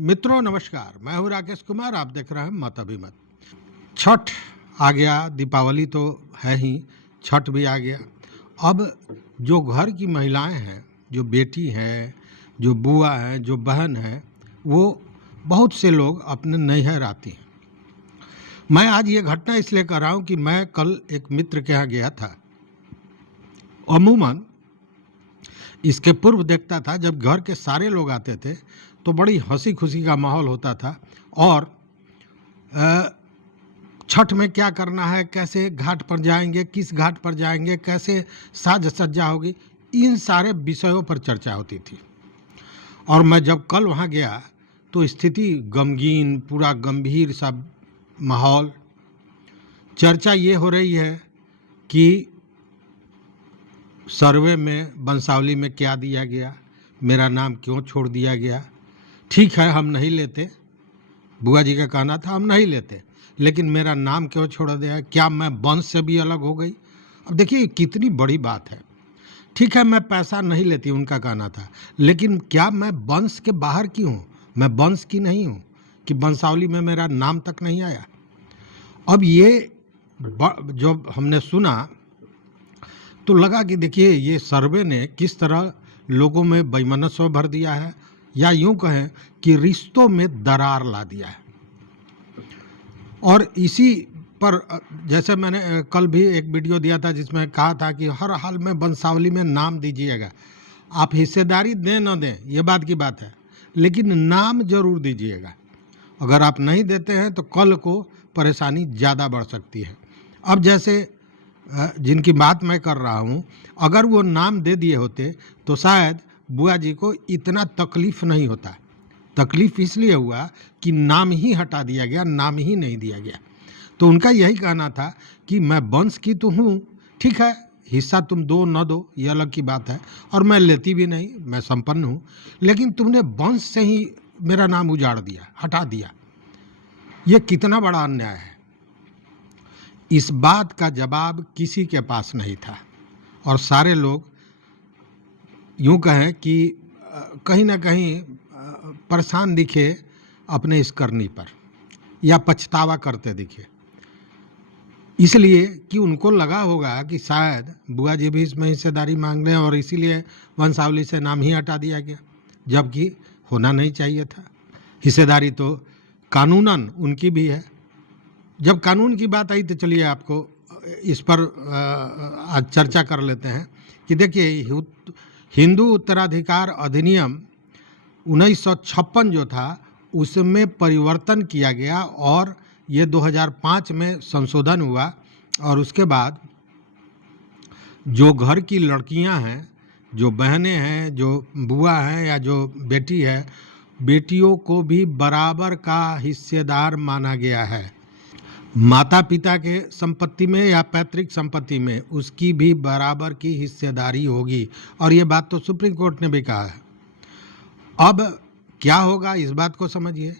मित्रों नमस्कार, मैं हूं राकेश कुमार। आप देख रहे हैं मत अभिमत। छठ आ गया, दीपावली तो है ही, छठ भी आ गया। अब जो घर की महिलाएं हैं, जो बेटी हैं, जो बुआ हैं, जो बहन हैं, वो बहुत से लोग अपने नैहर आती हैं। मैं आज ये घटना इसलिए कर रहा हूं कि मैं कल एक मित्र के यहाँ गया था। अमूमन इसके पूर्व देखता था, जब घर के सारे लोग आते थे तो बड़ी हंसी खुशी का माहौल होता था। और छठ में क्या करना है, कैसे घाट पर जाएंगे, किस घाट पर जाएंगे, कैसे साज सज्जा होगी, इन सारे विषयों पर चर्चा होती थी। और मैं जब कल वहाँ गया तो स्थिति गमगीन, पूरा गंभीर सा माहौल। चर्चा ये हो रही है कि सर्वे में, वंशावली में क्या दिया गया, मेरा नाम क्यों छोड़ दिया गया। ठीक है, हम नहीं लेते, बुआ जी का कहना था हम नहीं लेते, लेकिन मेरा नाम क्यों छोड़ दिया, क्या मैं वंश से भी अलग हो गई। अब देखिए कितनी बड़ी बात है। ठीक है, मैं पैसा नहीं लेती, उनका कहना था, लेकिन क्या मैं वंश के बाहर की हूँ, मैं वंश की नहीं हूँ कि वंशावली में मेरा नाम तक नहीं आया। अब ये जो हमने सुना तो लगा कि देखिए ये सर्वे ने किस तरह लोगों में वैमनस्य भर दिया है, या यूं कहें कि रिश्तों में दरार ला दिया है। और इसी पर जैसे मैंने कल भी एक वीडियो दिया था जिसमें कहा था कि हर हाल में वंशावली में नाम दीजिएगा। आप हिस्सेदारी दें न दें ये बात की बात है, लेकिन नाम जरूर दीजिएगा। अगर आप नहीं देते हैं तो कल को परेशानी ज़्यादा बढ़ सकती है। अब जैसे जिनकी बात मैं कर रहा हूँ, अगर वो नाम दे दिए होते तो शायद बुआ जी को इतना तकलीफ नहीं होता। तकलीफ इसलिए हुआ कि नाम ही हटा दिया गया, नाम ही नहीं दिया गया। तो उनका यही कहना था कि मैं वंश की तो हूँ, ठीक है, हिस्सा तुम दो न दो ये अलग की बात है, और मैं लेती भी नहीं, मैं संपन्न हूँ, लेकिन तुमने वंश से ही मेरा नाम उजाड़ दिया, हटा दिया। ये कितना बड़ा अन्याय है। इस बात का जवाब किसी के पास नहीं था, और सारे लोग यूं कहें कि कहीं ना कहीं परेशान दिखे अपने इस करनी पर, या पछतावा करते दिखे, इसलिए कि उनको लगा होगा कि शायद बुआ जी भी इसमें हिस्सेदारी मांग रहे हैं और इसीलिए वंशावली से नाम ही हटा दिया गया, जबकि होना नहीं चाहिए था। हिस्सेदारी तो कानूनन उनकी भी है। जब कानून की बात आई तो चलिए आपको इस पर आज चर्चा कर लेते हैं कि देखिए हिंदू उत्तराधिकार अधिनियम 1956 जो था उसमें परिवर्तन किया गया, और ये 2005 में संशोधन हुआ। और उसके बाद जो घर की लड़कियां हैं, जो बहनें हैं, जो बुआ हैं या जो बेटी है, बेटियों को भी बराबर का हिस्सेदार माना गया है। माता पिता के संपत्ति में या पैतृक संपत्ति में उसकी भी बराबर की हिस्सेदारी होगी, और ये बात तो सुप्रीम कोर्ट ने भी कहा है। अब क्या होगा इस बात को समझिए।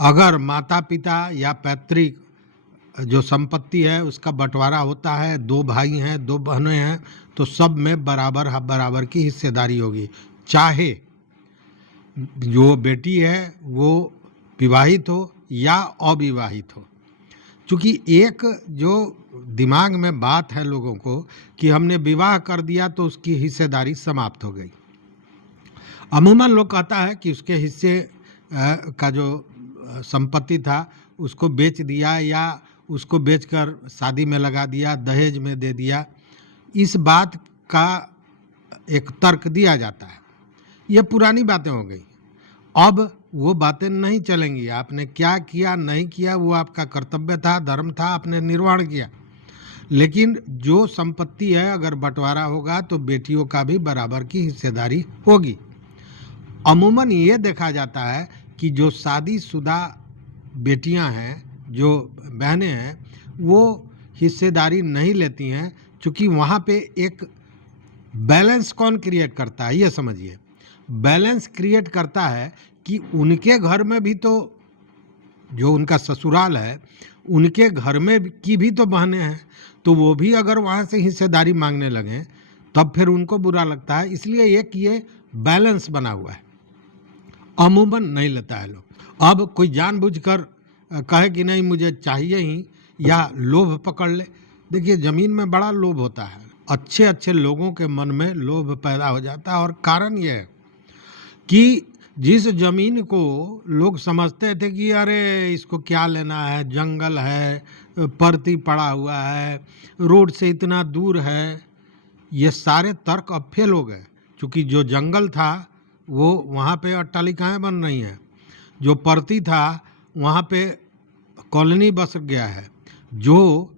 अगर माता पिता या पैतृक जो संपत्ति है उसका बंटवारा होता है, दो भाई हैं, दो बहनें हैं, तो सब में बराबर बराबर की हिस्सेदारी होगी, चाहे जो बेटी है वो विवाहित हो या अविवाहित हो। चूँकि एक जो दिमाग में बात है लोगों को कि हमने विवाह कर दिया तो उसकी हिस्सेदारी समाप्त हो गई। अमूमन लोग कहता है कि उसके हिस्से का जो संपत्ति था उसको बेच दिया, या उसको बेचकर शादी में लगा दिया, दहेज में दे दिया। इस बात का एक तर्क दिया जाता है। ये पुरानी बातें हो गई, अब वो बातें नहीं चलेंगी। आपने क्या किया नहीं किया वो आपका कर्तव्य था, धर्म था, आपने निर्वहन किया, लेकिन जो संपत्ति है अगर बंटवारा होगा तो बेटियों का भी बराबर की हिस्सेदारी होगी। अमूमन ये देखा जाता है कि जो शादीशुदा बेटियां हैं, जो बहनें हैं, वो हिस्सेदारी नहीं लेती हैं, क्योंकि वहाँ पे एक बैलेंस कौन क्रिएट करता है, ये समझिए। बैलेंस क्रिएट करता है कि उनके घर में भी तो जो उनका ससुराल है उनके घर में की भी तो बहनें हैं, तो वो भी अगर वहाँ से हिस्सेदारी मांगने लगें तब फिर उनको बुरा लगता है। इसलिए एक ये बैलेंस बना हुआ है। अमूमन नहीं लेता है लोग। अब कोई जानबूझकर कहे कि नहीं मुझे चाहिए ही, या लोभ पकड़ ले। देखिए ज़मीन में बड़ा लोभ होता है, अच्छे अच्छे लोगों के मन में लोभ पैदा हो जाता है। और कारण ये है कि जिस ज़मीन को लोग समझते थे कि अरे इसको क्या लेना है, जंगल है, परती पड़ा हुआ है, रोड से इतना दूर है, ये सारे तर्क अब फेल हो गए। क्योंकि जो जंगल था वो वहाँ पे अट्टालिकाएं बन रही हैं, जो परती था वहाँ पे कॉलोनी बस गया है, जो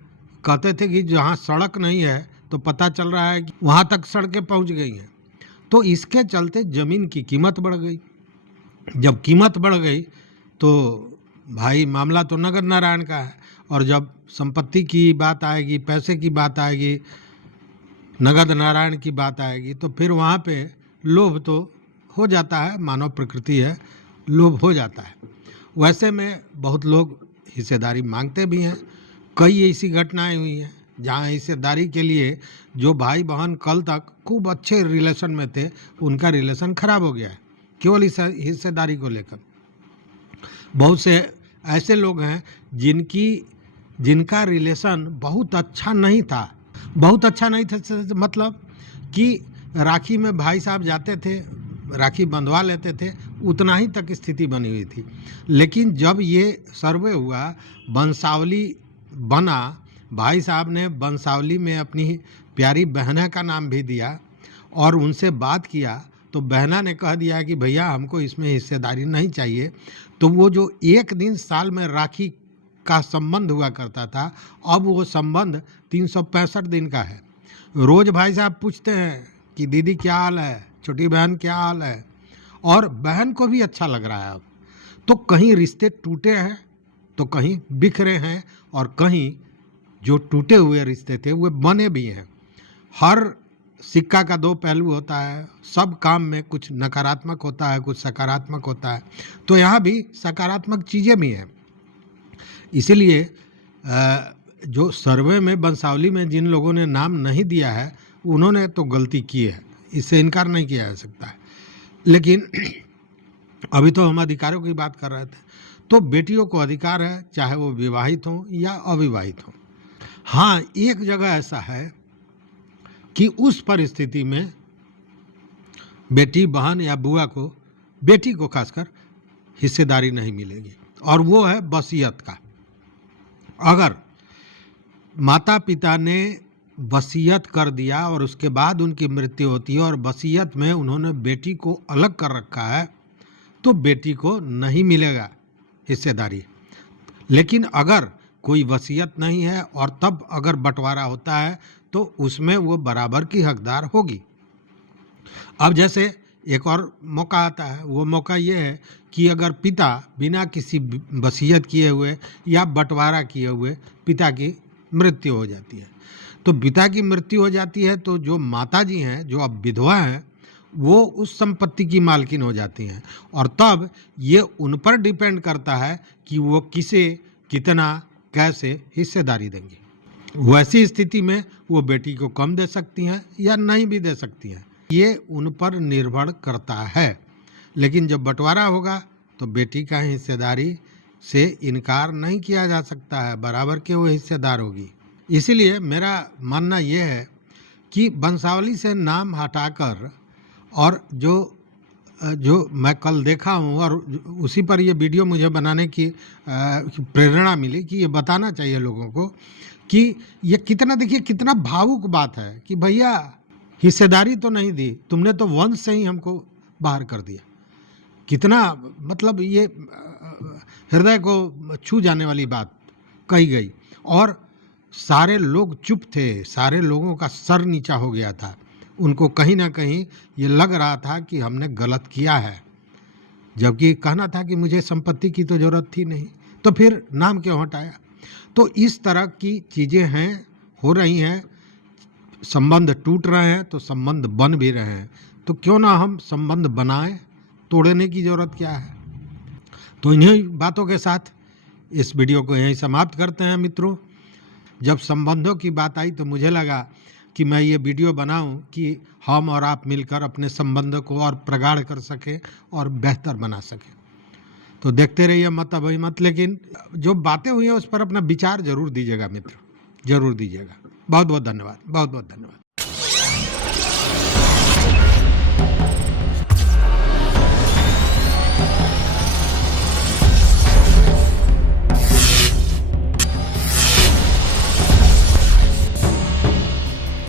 कहते थे कि जहाँ सड़क नहीं है तो पता चल रहा है कि वहाँ तक सड़कें पहुँच गई हैं। तो इसके चलते ज़मीन की कीमत बढ़ गई। जब कीमत बढ़ गई तो भाई मामला तो नगद नारायण का है। और जब संपत्ति की बात आएगी, पैसे की बात आएगी, नगद नारायण की बात आएगी, तो फिर वहाँ पे लोभ तो हो जाता है। मानव प्रकृति है, लोभ हो जाता है। वैसे में बहुत लोग हिस्सेदारी मांगते भी हैं। कई ऐसी घटनाएं हुई हैं जहाँ हिस्सेदारी के लिए जो भाई बहन कल तक खूब अच्छे रिलेशन में थे, उनका रिलेशन खराब हो गया है केवल इस हिस्सेदारी को लेकर। बहुत से ऐसे लोग हैं जिनका रिलेशन बहुत अच्छा नहीं था। बहुत अच्छा नहीं था मतलब कि राखी में भाई साहब जाते थे, राखी बंधवा लेते थे, उतना ही तक स्थिति बनी हुई थी। लेकिन जब ये सर्वे हुआ, बंसावली बना, भाई साहब ने बंसावली में अपनी प्यारी बहना का नाम भी दिया और उनसे बात किया, तो बहना ने कह दिया कि भैया हमको इसमें हिस्सेदारी नहीं चाहिए। तो वो जो एक दिन साल में राखी का संबंध हुआ करता था, अब वो संबंध 365 दिन का है। रोज़ भाई साहब पूछते हैं कि दीदी क्या हाल है, छोटी बहन क्या हाल है, और बहन को भी अच्छा लग रहा है अब। तो कहीं रिश्ते टूटे हैं तो कहीं बिखरे हैं, और कहीं जो टूटे हुए रिश्ते थे वो बने भी हैं। हर सिक्का का दो पहलू होता है, सब काम में कुछ नकारात्मक होता है, कुछ सकारात्मक होता है। तो यहाँ भी सकारात्मक चीज़ें भी हैं। इसीलिए जो सर्वे में बंसावली में जिन लोगों ने नाम नहीं दिया है उन्होंने तो गलती की है, इससे इनकार नहीं किया जा सकता है। लेकिन अभी तो हम अधिकारों की बात कर रहे थे, तो बेटियों को अधिकार है, चाहे वो विवाहित हों या अविवाहित हों। हाँ, एक जगह ऐसा है कि उस परिस्थिति में बेटी, बहन या बुआ को, बेटी को खासकर हिस्सेदारी नहीं मिलेगी, और वो है वसीयत का। अगर माता पिता ने वसीयत कर दिया और उसके बाद उनकी मृत्यु होती है और वसीयत में उन्होंने बेटी को अलग कर रखा है, तो बेटी को नहीं मिलेगा हिस्सेदारी। लेकिन अगर कोई वसीयत नहीं है और तब अगर बंटवारा होता है तो उसमें वो बराबर की हकदार होगी। अब जैसे एक और मौका आता है, वो मौका ये है कि अगर पिता बिना किसी वसीयत किए हुए या बंटवारा किए हुए पिता की मृत्यु हो जाती है, तो पिता की मृत्यु हो जाती है तो जो माता जी हैं, जो अब विधवा हैं, वो उस संपत्ति की मालकिन हो जाती हैं। और तब ये उन पर डिपेंड करता है कि वो किसे, कितना, कैसे हिस्सेदारी देंगी। वैसी स्थिति में वो बेटी को कम दे सकती हैं या नहीं भी दे सकती हैं, ये उन पर निर्भर करता है। लेकिन जब बंटवारा होगा तो बेटी का हिस्सेदारी से इनकार नहीं किया जा सकता है, बराबर के वो हिस्सेदार होगी। इसीलिए मेरा मानना ये है कि वंशावली से नाम हटाकर, और जो मैं कल देखा हूँ और उसी पर ये वीडियो मुझे बनाने की प्रेरणा मिली कि ये बताना चाहिए लोगों को कि ये कितना, देखिए कितना भावुक बात है कि भैया हिस्सेदारी तो नहीं दी तुमने, तो वंश से ही हमको बाहर कर दिया। कितना मतलब ये हृदय को छू जाने वाली बात कही गई। और सारे लोग चुप थे, सारे लोगों का सर नीचा हो गया था। उनको कहीं ना कहीं ये लग रहा था कि हमने गलत किया है, जबकि कहना था कि मुझे संपत्ति की तो ज़रूरत थी नहीं, तो फिर नाम क्यों हटाया। तो इस तरह की चीज़ें हैं, हो रही हैं। संबंध टूट रहे हैं तो संबंध बन भी रहे हैं, तो क्यों ना हम संबंध बनाएं, तोड़ने की ज़रूरत क्या है। तो इन्हीं बातों के साथ इस वीडियो को यहीं समाप्त करते हैं मित्रों। जब संबंधों की बात आई तो मुझे लगा कि मैं ये वीडियो बनाऊं कि हम और आप मिलकर अपने संबंध को और प्रगाढ़ कर सकें और बेहतर बना सकें। तो देखते रहिए मत अभी मत, लेकिन जो बातें हुई हैं उस पर अपना विचार जरूर दीजिएगा मित्र, जरूर दीजिएगा। बहुत बहुत धन्यवाद, बहुत बहुत धन्यवाद।